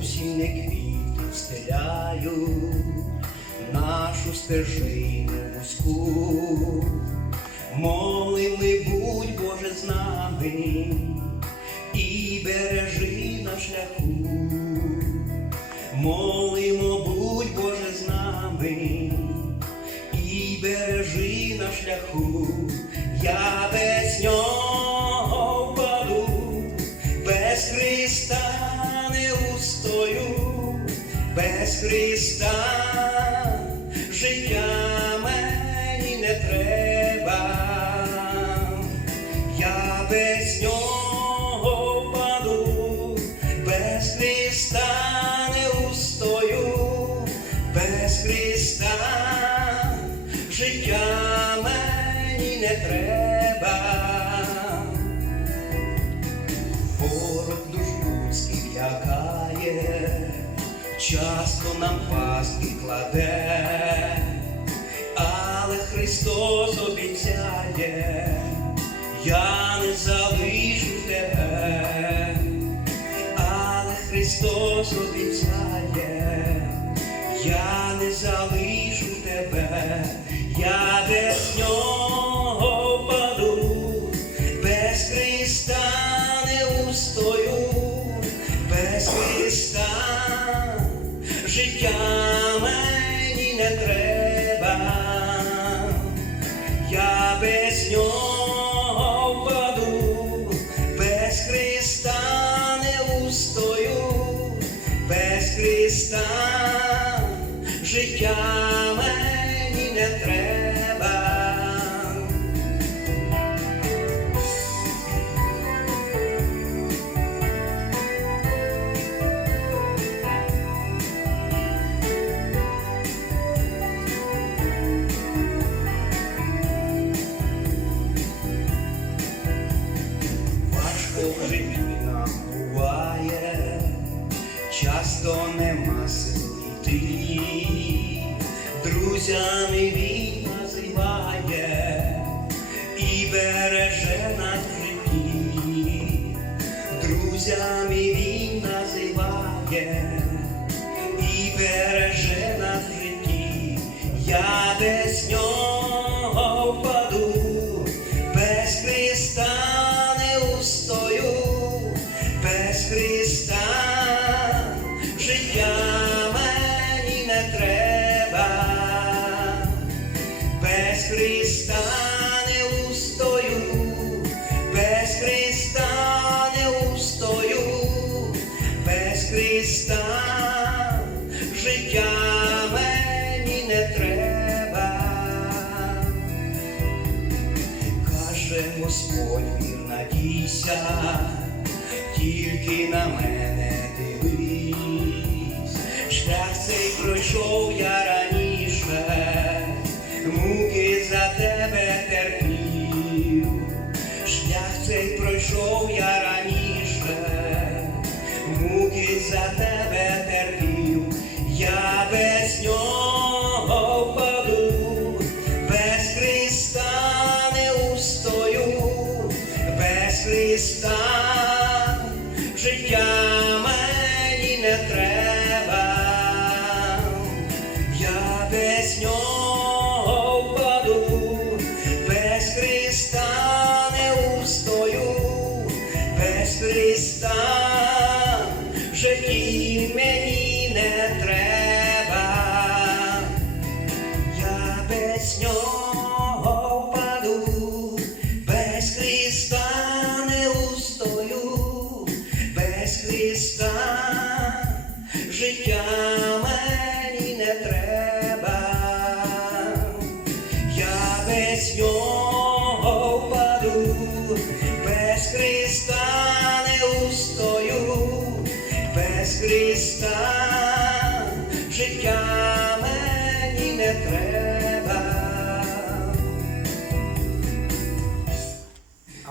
зовсім не квіти встеляють нашу стежину вузьку. Молими, будь Боже з нами і бережи на шляху. Молимо, будь Боже з нами і бережи на шляху. Без Христа життя мені не треба. Я без нього часто нам пастки кладе, але Христос обіцяє, я не залишу тебе, але Христос обіцяє, я не залишу Христа життя мені не треба. Важко в житті нам буває, часто нема йти, друзями він називає і береже нас в житті, друзями він називає і береже нас в житті, я тільки на мене дивись, шлях цей пройшов я раніше, муки за тебе терпів, шлях цей пройшов я раніше, муки за тебе Христа. Життя мені не треба, я без нього впаду, без Христа не устою, без Христа житті мені не треба. Я без нього Христа життя мені не треба. Я без нього впаду, без Христа не устою, без Христа